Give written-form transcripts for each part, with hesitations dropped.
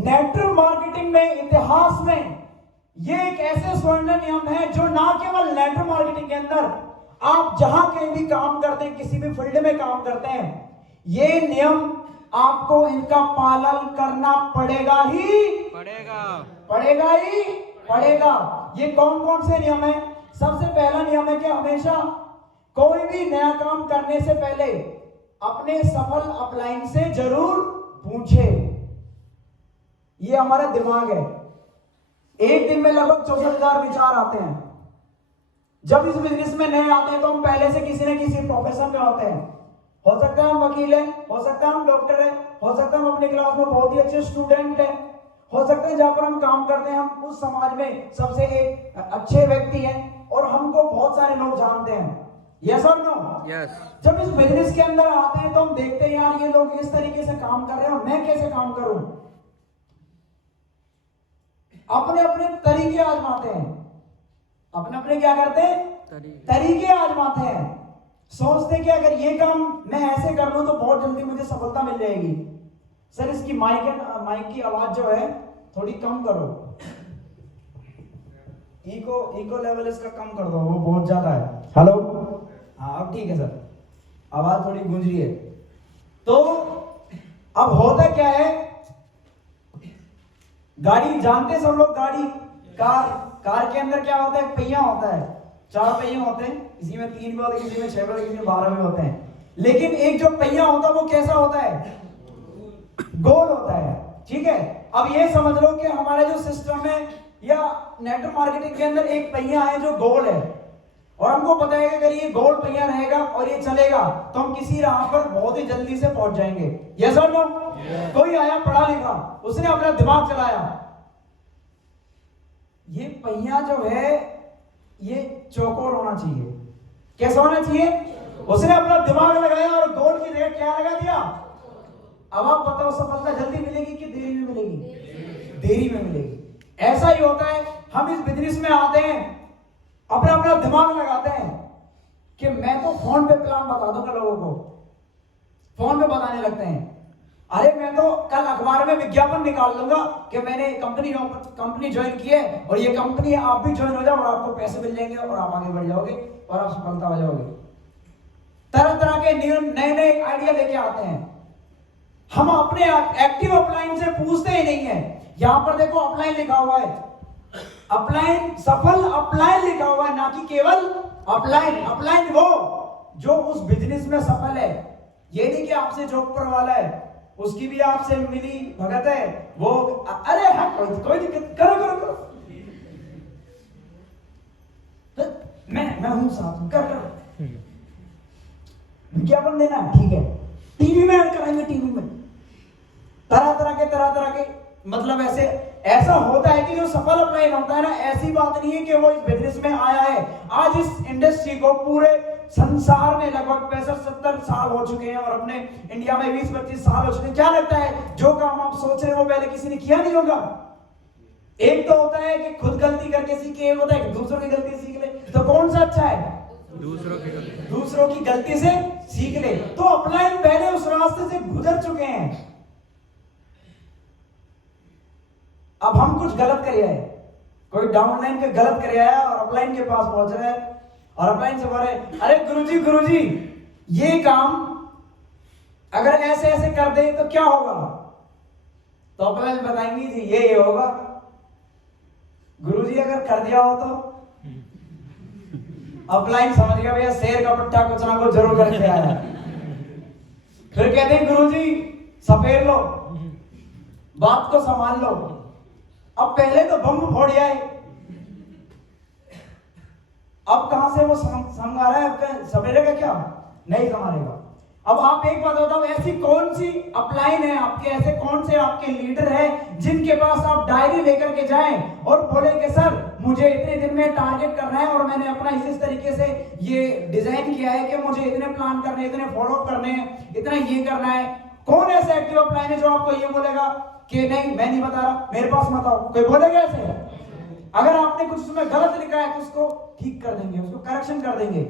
Network marketing में इतिहास में ये एक ऐसे स्वर्ण नियम है जो ना केवल नेटवर्क मार्केटिंग के अंदर आप जहां कहीं भी काम करते हैं, किसी भी फील्ड में काम करते हैं, ये नियम आपको इनका पालन करना पड़ेगा ही पड़ेगा। ये कौन कौन से नियम है? सबसे पहला नियम है कि हमेशा कोई भी नया काम करने से पहले अपने सफल अपलाइन से जरूर पूछे। ये हमारा दिमाग है। एक दिन में लगभग 64,000 विचार आते हैं। जब इस बिजनेस में नए आते हैं तो हम पहले से किसी न किसी प्रोफेशन में होते हैं। हो सकता है हम वकील हैं, हो सकता है हम डॉक्टर हैं, हो सकता है हम अपनी क्लास में बहुत ही अच्छे स्टूडेंट हैं, हो सकता है जहां पर हम काम करते हैं हम उस समाज में सबसे एक अच्छे व्यक्ति हैं और हमको बहुत सारे लोग जानते हैं। यस और नो? यस। जब इस बिजनेस के अंदर आते हैं तो हम देखते हैं यार ये लोग इस तरीके से काम कर रहे हैं और मैं कैसे काम करूं। अपने अपने तरीके आजमाते हैं, अपने अपने क्या करते हैं? तरीके आजमाते हैं। सोचते कि अगर ये काम मैं ऐसे कर लूं तो बहुत जल्दी मुझे सफलता मिल जाएगी। सर इसकी माइक की आवाज जो है थोड़ी कम करो, इको लेवल इसका कम कर दो, वो बहुत ज्यादा है। हेलो, हाँ अब ठीक है सर, आवाज थोड़ी गूंज रही है। तो अब होता क्या है, गाड़ी जानते सब लोग, गाड़ी कार के अंदर क्या होता है? पहिया होता है, 4 पहिए होते हैं, किसी में 3 भी होते हैं, किसी में 6 भी होते हैं, किसी में 12 भी होते हैं। लेकिन एक जो पहिया होता है वो कैसा होता है? गोल होता है। ठीक है, अब ये समझ लो कि हमारा जो सिस्टम है या नेटवर्क मार्केटिंग के अंदर एक पहिया है जो गोल है और हमको पता है कि अगर ये गोल पहिया रहेगा और ये चलेगा तो हम किसी राह पर बहुत ही जल्दी से पहुंच जाएंगे। यस और नो? कोई आया पढ़ा लिखा, उसने अपना दिमाग चलाया, ये पहिया जो है ये चौकोर होना चाहिए। कैसा होना चाहिए? उसने अपना दिमाग लगाया और गोल की जगह क्या लगा दिया? अब आप बताओ सफलता जल्दी मिलेगी कि देरी में मिलेगी? देरी में मिलेगी। ऐसा ही होता है, हम इस बिजनेस में आते हैं, अपना अपना दिमाग लगाते हैं कि मैं तो फोन पे प्लान बता दूंगा लोगों को, फोन पे बताने लगते हैं। अरे मैं तो कल अखबार में विज्ञापन निकाल दूंगा कि मैंने कंपनी ज्वाइन की है और ये कंपनी आप भी ज्वाइन हो जाओ और आपको पैसे मिल जाएंगे और आप आगे बढ़ जाओगे और आप सफलता हो जाओगे। तरह तरह के नए नए आइडिया लेके आते हैं। हम अपने एक्टिव अपलाइन से पूछते ही नहीं है। यहां पर देखो अपलाइन लिखा हुआ है, अपलाइन, सफल अपलाइन लिखा हुआ है, ना कि केवल अपलाइन। अपलाइन वो जो उस बिजनेस में सफल है। ये नहीं कि आपसे जॉब वाला है, उसकी भी आपसे मिली भगत है वो, अरे हाँ कोई दिक्कत, करो मैं हूं साथ, कर विज्ञापन देना ठीक है, टीवी में ऐड कराएंगे, टीवी में तरह तरह के मतलब ऐसा होता है कि जो सफल अपलाइन होता है ना, ऐसी बात नहीं है कि वो इस बिजनेस में आया है। आज इस इंडस्ट्री को पूरे संसार में लगभग 65-70 साल हो चुके हैं और अपने इंडिया में 20-25 साल हो चुके हैं। क्या लगता है जो काम आप सोच रहे हो वो पहले किसी ने किया नहीं होगा? एक तो होता है कि खुद गलती करके सीखे, एक होता है कि दूसरों की गलती सीख ले। तो कौन सा अच्छा है? दूसरों की गलती से सीख ले। तो अपलाइन पहले उस रास्ते से गुजर चुके हैं। अब हम कुछ गलत कर आए, कोई डाउनलाइन के गलत कर आया और अपलाइन के पास पहुंच रहा है और अपलाइन से बोल रहे, अरे गुरुजी ये काम अगर ऐसे ऐसे कर दे तो क्या होगा? तो अपलाइन बताएंगे जी ये होगा। गुरुजी अगर कर दिया हो तो अपलाइन समझ गया भैया शेर का पट्टा कुछ ना कुछ जरूर करके आया। फिर कहते हैं गुरुजी सपेर लो, बात को संभाल लो। अब पहले तो बम फोड़ आए, अब कहां से वो संग आ रहा है? सवेरे क्या नहीं संभालेगा। अब आप एक बात बताओ, ऐसी कौन सी अपलाइन है आपके, ऐसे कौन से आपके लीडर हैं जिनके पास आप डायरी लेकर के जाएं और बोले कि सर मुझे इतने दिन में टारगेट करना है और मैंने अपना इस तरीके से ये डिजाइन किया है कि मुझे इतने प्लान करने, इतने फॉलो करने हैं, इतना ये करना है। कौन ऐसा एक्टिव अपलाइन है जो आपको ये बोलेगा कि नहीं मैं नहीं बता रहा, मेरे पास मत आओ? कोई बोलेगा ऐसे? अगर आपने कुछ उसमें गलत लिखा है तो उसको ठीक कर देंगे, उसको करेक्शन कर देंगे।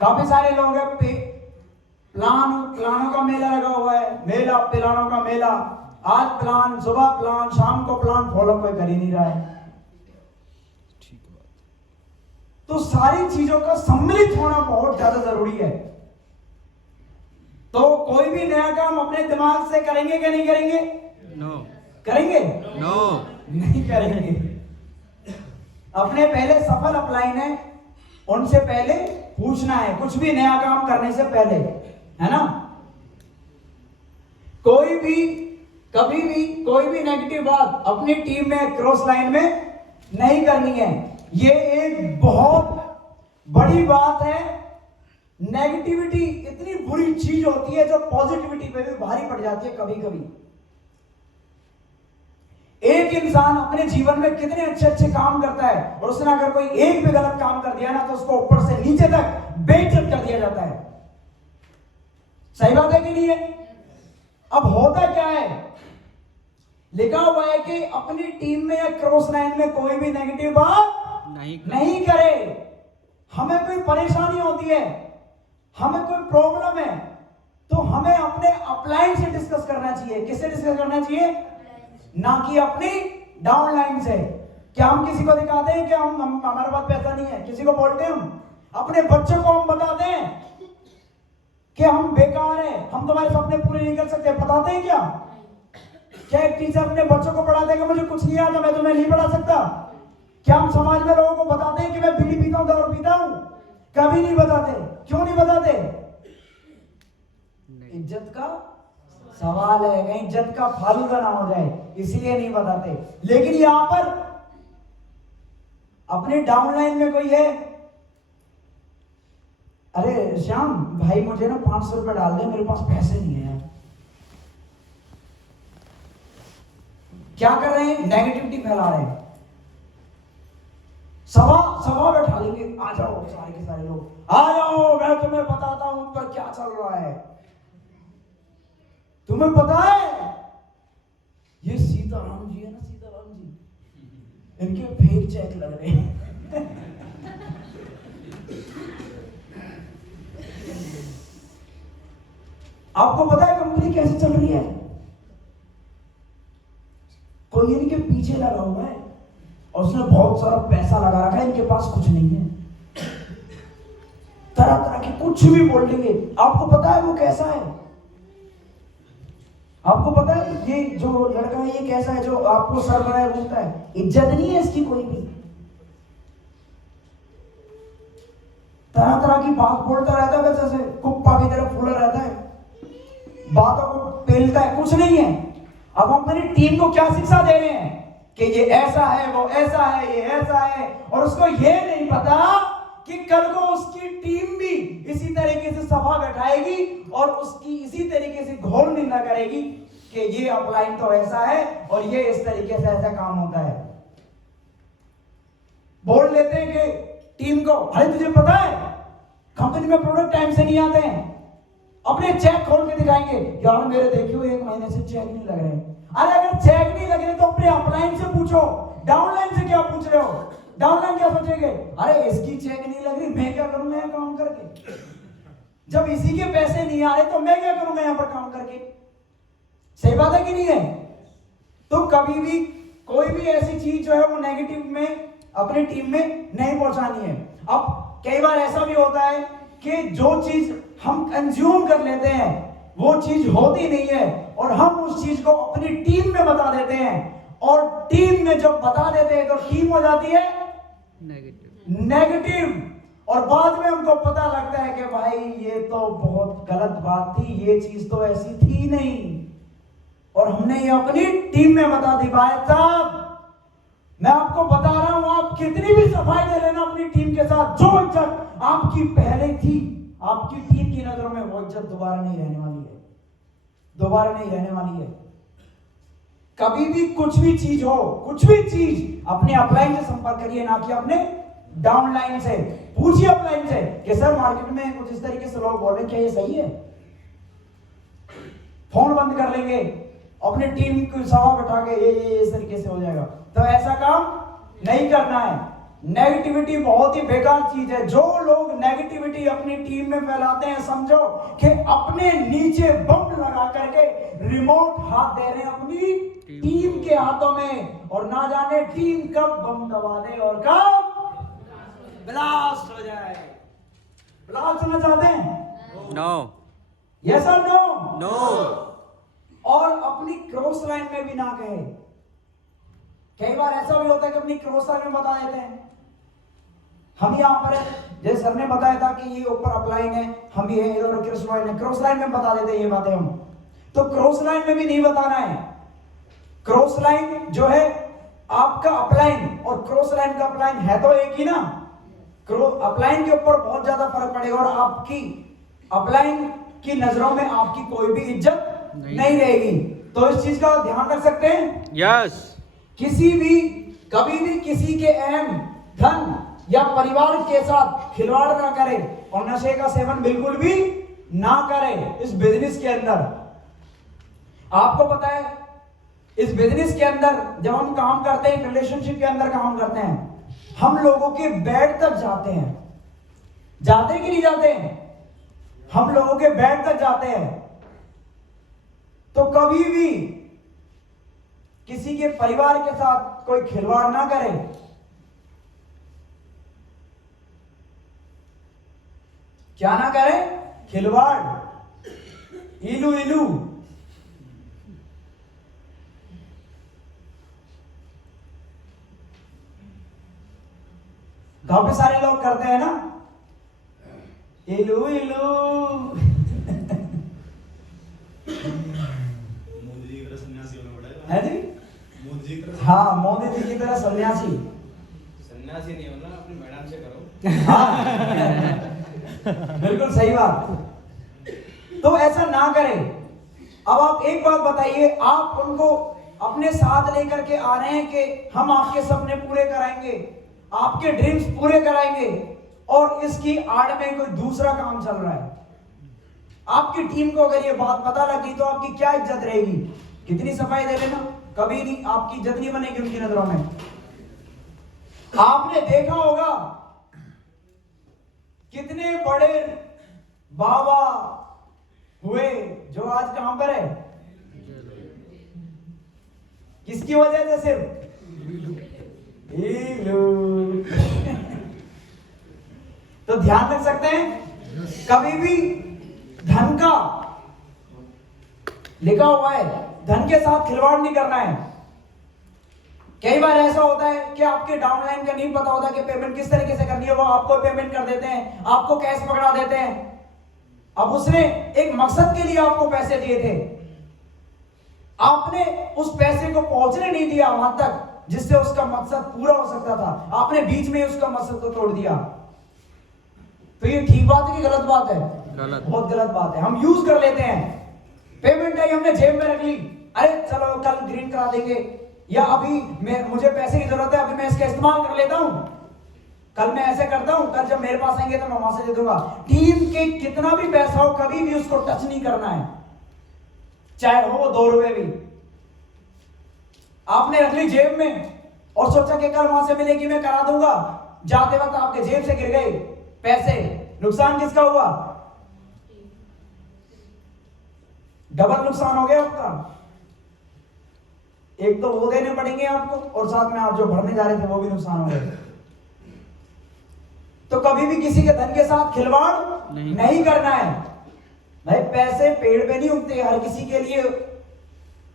काफी सारे लोग हैं, प्लानों का मेला लगा हुआ है, प्लानों का मेला, आज प्लान, सुबह प्लान, शाम को प्लान फॉलो कोई कर ही नहीं रहा है। ठीक बात। तो सारी चीजों का सम्मिलित होना बहुत ज्यादा जरूरी है। तो कोई भी नया काम अपने दिमाग से करेंगे कि नहीं करेंगे? नो। करेंगे? नो। नहीं करेंगे। अपने पहले सफल अपलाइन है, उनसे पहले पूछना है कुछ भी नया काम करने से पहले, है ना? कोई भी कभी भी कोई भी नेगेटिव बात अपनी टीम में क्रॉस लाइन में नहीं करनी है। ये एक बहुत बड़ी बात है। नेगेटिविटी इतनी बुरी चीज होती है जो पॉजिटिविटी पे भी भारी पड़ जाती है कभी कभी। एक इंसान अपने जीवन में कितने अच्छे अच्छे काम करता है और उसने अगर कोई एक भी गलत काम कर दिया ना तो उसको ऊपर से नीचे तक बेइज्जत कर दिया जाता है। सही बात है कि नहीं है? अब होता क्या है, लिखा हुआ है कि अपनी टीम में या क्रॉस लाइन में कोई भी नेगेटिव बात नहीं करे। हमें कोई परेशानी होती है, हमें कोई प्रॉब्लम है, तो हमें अपने अपलाइन से डिस्कस करना चाहिए। किससे डिस्कस करना चाहिए? ना कि अपनी डाउनलाइन से। क्या हम किसी को दिखाते हैं कि हम हमारे पास पैसा नहीं है? किसी को बोलते हैं हम? अपने बच्चों को हम बताते हैं कि हम बेकार हैं, हम तुम्हारे सपने पूरे नहीं कर सकते? बताते हैं क्या? क्या एक टीचर अपने बच्चों को पढ़ाते हैं कि मुझे कुछ नहीं आता, मैं तुम्हें नहीं पढ़ा सकता? क्या हम समाज में लोगों को बताते हैं कि मैं बीड़ी पीता हूं, दारू पीता हूं? कभी नहीं बताते। क्यों नहीं बताते? इज्जत का सवाल है, कहीं इज्जत का फालूदा ना हो जाए, इसलिए नहीं बताते। लेकिन यहां पर अपने डाउनलाइन में कोई है, अरे श्याम भाई मुझे ना 500 रुपए डाल दे, मेरे पास पैसे नहीं है। क्या कर रहे हैं? नेगेटिविटी फैला रहे हैं। सभा बैठा लेंगे, आ जाओ सारे के सारे लोग, आ जाओ, मैं तुम्हें बताता हूं पर क्या चल रहा है। तुम्हें पता है ये सीताराम जी है ना, सीताराम जी, इनके फेक चेक लग रहे हैं। आपको पता है कंपनी कैसे चल रही है? कोई इनके पीछे लगा हुआ है और उसने बहुत सारा पैसा लगा रखा है, इनके पास कुछ नहीं है, तरह तरह के कुछ भी बोल देंगे। आपको पता है वो कैसा है? आपको पता है ये जो लड़का है ये कैसा है जो आपको सर बनाए बोलता है? इज्जत नहीं है इसकी कोई भी, तरह तरह की बात बोलता रहता है, जैसे कुप्पा की तरह फूला रहता है, बातों को पेलता है, कुछ नहीं है। अब हम अपनी टीम को क्या शिक्षा दे रहे हैं कि ये ऐसा है, वो ऐसा है, ये ऐसा है, और उसको ये नहीं पता कि कल को उसकी टीम भी इसी तरीके से सभा बैठाएगी और उसकी इसी तरीके से घोर निंदा करेगी कि ये अपलाइन तो ऐसा है और ये इस तरीके से ऐसा काम होता है। बोल लेते हैं कि टीम को, अरे तुझे पता है कंपनी में प्रोडक्ट टाइम से नहीं आते हैं, अपने चेक खोल के दिखाएंगे, यार मेरे देखियो 1 महीने से चेक नहीं लग रहे। अरे अगर चेक नहीं लग रहे तो अपने अपलाइन से पूछो, डाउनलाइन से क्या पूछ रहे हो? डाउनलाइन क्या सोचेंगे, अरे इसकी चेक नहीं लग रही, मैं क्या करूं मैं काम करके? जब इसी के पैसे नहीं आ रहे तो मैं क्या करूंगा यहां पर काम करके? सही बात है कि नहीं है? तो कभी भी कोई भी ऐसी चीज जो है वो नेगेटिव में अपनी टीम में नहीं पहुंचानी है। अब कई बार ऐसा भी होता है कि जो चीज हम कंज्यूम कर लेते हैं वो चीज होती नहीं है और हम उस चीज को अपनी टीम में बता देते हैं, और टीम में जब बता देते हैं तो टीम हो जाती है नेगेटिव, और बाद में हमको पता लगता है कि भाई ये तो बहुत गलत बात थी, ये चीज तो ऐसी थी नहीं, और हमने ये अपनी टीम में बता दी। भाई साहब मैं आपको बता रहा हूं, आप कितनी भी सफाई दे लेना अपनी टीम के साथ, जो इज्जत आपकी पहले थी आपकी टीम की नजरों में वो इज्जत दोबारा नहीं रहने वाली है, दोबारा नहीं रहने वाली है। कभी भी कुछ भी चीज हो, कुछ भी चीज अपने अपलाइन से संपर्क करिए, ना कि अपने डाउनलाइन से। पूछिए अपलाइन से कि सर मार्केट में कुछ इस तरीके से लोग बोल रहे हैं, क्या ये सही है? फोन बंद कर लेंगे, अपनी टीम को सभा बैठा के ये इस तरीके से हो जाएगा, तो ऐसा काम नहीं करना है। नेगेटिविटी बहुत ही बेकार चीज है। जो लोग नेगेटिविटी अपनी टीम में फैलाते हैं, समझो कि अपने नीचे बम लगा करके रिमोट हाथ दे रहे हैं अपनी टीम के हाथों में, और ना जाने टीम कब बम दबा दे और कब ब्लास्ट हो जाए। ब्लास्ट होना चाहते हैं? नो। यस और नो? नो। और अपनी क्रॉस लाइन में भी ना कहे। कई बार ऐसा भी होता है कि अपनी क्रॉस लाइन में बता देते हैं, हम यहाँ पर है, जैसे सर ने बताया था कि ये ऊपर अपलाइन है, हम ये इधर क्रॉस लाइन है, क्रॉस लाइन में बता देते हैं ये बातें हम। तो क्रॉस लाइन में भी नहीं बताना है। क्रॉस लाइन जो है आपका अपलाइन और क्रॉस लाइन का अपलाइन है तो एक ही ना। अपलाइन के ऊपर बहुत ज्यादा फर्क पड़ेगा और आपकी अपलाइन की नजरों में आपकी कोई भी इज्जत नहीं रहेगी। तो इस चीज का ध्यान रख सकते हैं। यस। किसी भी कभी भी किसी के अहम धन या परिवार के साथ खिलवाड़ ना करें और नशे का सेवन बिल्कुल भी ना करें। इस बिजनेस के अंदर आपको पता है, इस बिजनेस के अंदर जब हम काम करते हैं, रिलेशनशिप के अंदर काम करते हैं, हम लोगों के बेड तक जाते हैं। जाते कि नहीं जाते हैं? हम लोगों के बेड तक जाते हैं। तो कभी भी किसी के परिवार के साथ कोई खिलवाड़ ना करे। क्या ना करे? खिलवाड़, इलू इलू। गांव पे सारे लोग करते हैं ना, इलू इलू। मोदी जी की तरह सन्यासी होना पड़ेगा। है जी? मोदी जी की तरह। हाँ, मोदी जी की तरह सन्यासी। सन्यासी नहीं होना, अपनी मैडम से करो। हाँ, बिल्कुल सही बात। तो ऐसा ना करें। अब आप एक बात बताइए, आप उनको अपने साथ लेकर के आ रहे हैं कि हम आपके सपने पूरे कराएंगे, आपके ड्रीम्स पूरे कराएंगे, और इसकी आड़ में कोई दूसरा काम चल रहा है। आपकी टीम को अगर ये बात पता लगी तो आपकी क्या इज्जत रहेगी? कितनी सफाई दे लेना, कभी नहीं आपकी इज्जत नहीं बनेगी उनकी नजरों में। आपने देखा होगा कितने बड़े बाबा हुए जो आज कहां पर है? किसकी वजह से? सिर्फ तो ध्यान रख सकते हैं, कभी भी धन का लिखा हुआ है, धन के साथ खिलवाड़ नहीं करना है। कई बार ऐसा होता है कि आपके डाउनलाइन का नहीं पता होता कि पेमेंट किस तरीके से करनी है, वो आपको पेमेंट कर देते हैं, आपको कैश पकड़ा देते हैं। अब उसने एक मकसद के लिए आपको पैसे दिए थे, आपने उस पैसे को पहुंचने नहीं दिया वहां तक जिससे उसका मकसद पूरा हो सकता था, आपने बीच में उसका मकसद को तोड़ दिया। तो ये ठीक बात है कि गलत बात है? गलत। बहुत गलत बात है। हम यूज कर लेते हैं, पेमेंट आई हमने जेब में रख ली, अरे चलो कल ग्रीन करा देंगे, या अभी मुझे पैसे की जरूरत है, अभी मैं इसका इस्तेमाल कर लेता हूं, कल मैं ऐसे करता हूं, कल जब मेरे पास आएंगे तो मैं वहां से दे दूंगा। टीम के कितना भी पैसा हो, कभी भी उसको टच नहीं करना है, चाहे हो वो 2 रुपए भी। आपने रख ली जेब में और सोचा कि कल वहां से मिलेगी, मैं करा दूंगा, जाते वक्त आपके जेब से गिर गए पैसे, नुकसान किसका हुआ? डबल नुकसान हो गया आपका। एक तो वो देने पड़ेंगे आपको, और साथ में आप जो भरने जा रहे थे वो भी नुकसान हो गए। तो कभी भी किसी के धन के साथ खिलवाड़ नहीं करना है भाई। पैसे पेड़ पे नहीं उगते, हर किसी के लिए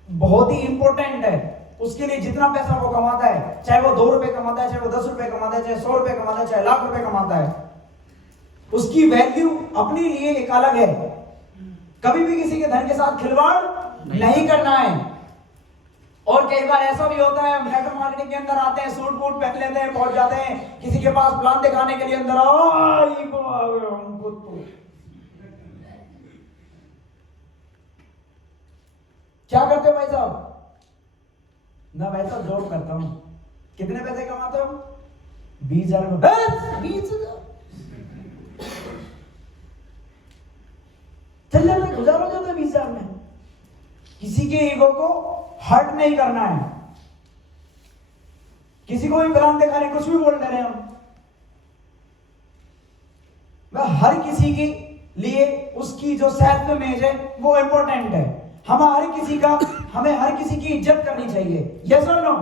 बहुत ही इंपॉर्टेंट है। उसके लिए जितना पैसा वो कमाता है, चाहे वो 2 रुपए कमाता है, चाहे वो 10 रुपए कमाता है, चाहे 100 रुपए कमाता है, चाहे लाख रुपए कमाता है, उसकी वैल्यू अपने लिए एक अलग है। कभी भी किसी के धन के साथ खिलवाड़ नहीं करना है। और कई बार ऐसा भी होता है, नेटवर्क मार्केटिंग के अंदर आते हैं, सूट बूट पहन लेते हैं, पहुंच जाते हैं किसी के पास प्लान दिखाने के लिए, अंदर क्या करते हो भाई साहब? ना भाई साहब जॉब करता हूं। कितने पैसे कमाते हो? 20,000 रुपए। 20,000 चल जाता, गुजारा हो जाता है 20,000 में। किसी के ईगो को हर्ट नहीं करना है, किसी को भी प्लान दिखा रहे, कुछ भी बोल रहे हैं हम। हर किसी के लिए उसकी जो सेल्फ इमेज है वो इंपॉर्टेंट है। हमें हर किसी की इज्जत करनी चाहिए। यस और नो?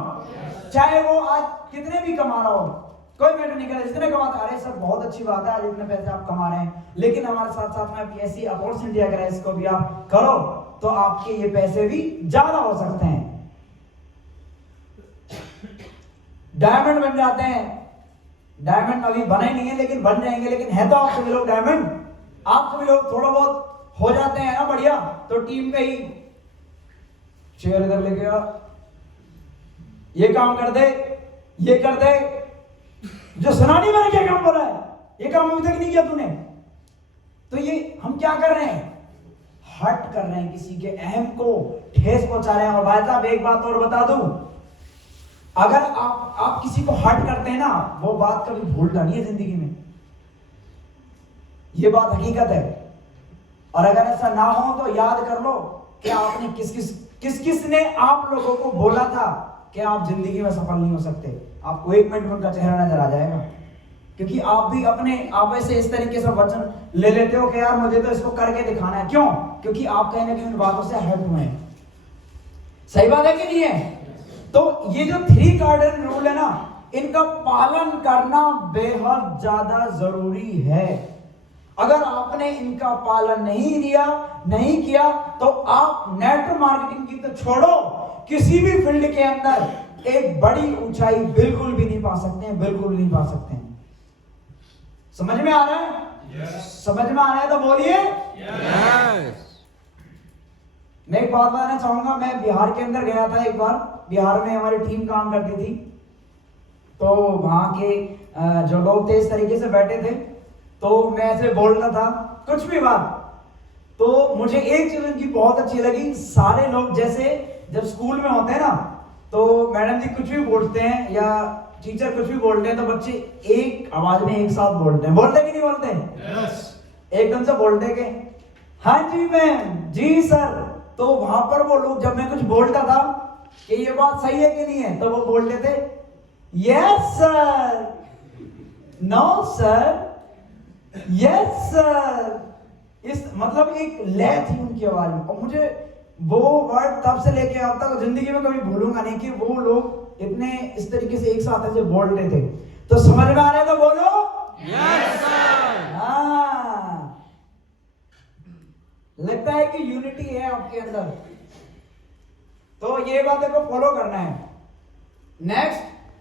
चाहे वो आज कितने भी कमा रहा हो, कोई मैटर नहीं करे, जितने कमाते, अरे सर बहुत अच्छी बात है आज इतने पैसे आप कमा रहे हैं, लेकिन हमारे साथ साथ में आपकी ऐसी अपॉर्चुनिटी अगर है इसको भी आप करो तो आपके ये पैसे भी ज्यादा हो सकते हैं, डायमंड बन जाते हैं। डायमंड अभी बने नहीं है लेकिन बन जाएंगे, लेकिन है तो आप सभी लोग डायमंड। आप सभी लोग थोड़ा बहुत हो जाते हैं ना बढ़िया, तो टीम में ही चेयर इधर लेके आ, ये काम कर दे, ये कर दे, जो सुना नहीं मैंने क्या काम बोला है, ये काम अभी तक नहीं किया तूने, तो ये हम क्या कर रहे हैं, हर्ट कर रहे हैं, किसी के अहम को ठेस पहुंचा रहे हैं। और भाई साहब एक बात और बता दूं, अगर आप किसी को हर्ट करते हैं ना, वो बात कभी भूलता नहीं है जिंदगी में, ये बात हकीकत है। और अगर ऐसा ना हो तो याद कर लो कि आपने किस किस ने आप लोगों को बोला था कि आप जिंदगी में सफल नहीं हो सकते। आपको 1 मिनट में उनका चेहरा नजर आ जाएगा, क्योंकि आप भी अपने आप से इस तरीके से वचन ले लेते हो कि यार मुझे तो इसको करके दिखाना है। क्यों? क्योंकि आप कहीं ना कहीं उन बातों से हर्ट हुए हैं। सही बात है कि नहीं है? तो ये जो 3 कार्डिनल रूल है ना, इनका पालन करना बेहद ज्यादा जरूरी है। अगर आपने इनका पालन नहीं किया तो आप नेटवर्क मार्केटिंग की तो छोड़ो, किसी भी फील्ड के अंदर एक बड़ी ऊंचाई बिल्कुल भी नहीं पा सकते हैं, बिल्कुल नहीं पा सकते हैं। समझ में आ रहा है? yes. समझ में आ रहा है तो बोलिए yes. मैं एक बात बताना चाहूंगा, मैं बिहार के अंदर गया था एक बार। बिहार में हमारी टीम काम करती थी, तो वहां के जो लोग थे इस तरीके से बैठे थे, तो मैं ऐसे बोल रहा था कुछ भी बात, तो मुझे एक चीज उनकी बहुत अच्छी लगी। सारे लोग जैसे जब स्कूल में होते हैं ना, तो मैडम जी कुछ भी बोलते हैं या टीचर कुछ भी बोलते हैं, तो बच्चे एक आवाज में एक साथ बोलते हैं। बोलते कि नहीं बोलते? yes. एकदम से बोलते कि हाँ जी मैम, जी सर। तो वहां पर वो लोग, जब मैं कुछ बोलता था कि ये बात सही है कि नहीं है, तो वो बोलते थे yes sir, no sir, yes sir. इस मतलब एक लय थी उनकी आवाज में, और मुझे वो वर्ड तब से लेके अब तक जिंदगी में कभी भूलूंगा नहीं कि वो लोग इतने इस तरीके से एक साथ ऐसे बोलते थे। तो समझ में आ रहा है तो बोलो यस सर। हाँ, लगता है कि यूनिटी है आपके अंदर, तो ये बातें को फॉलो करना है। नेक्स्ट,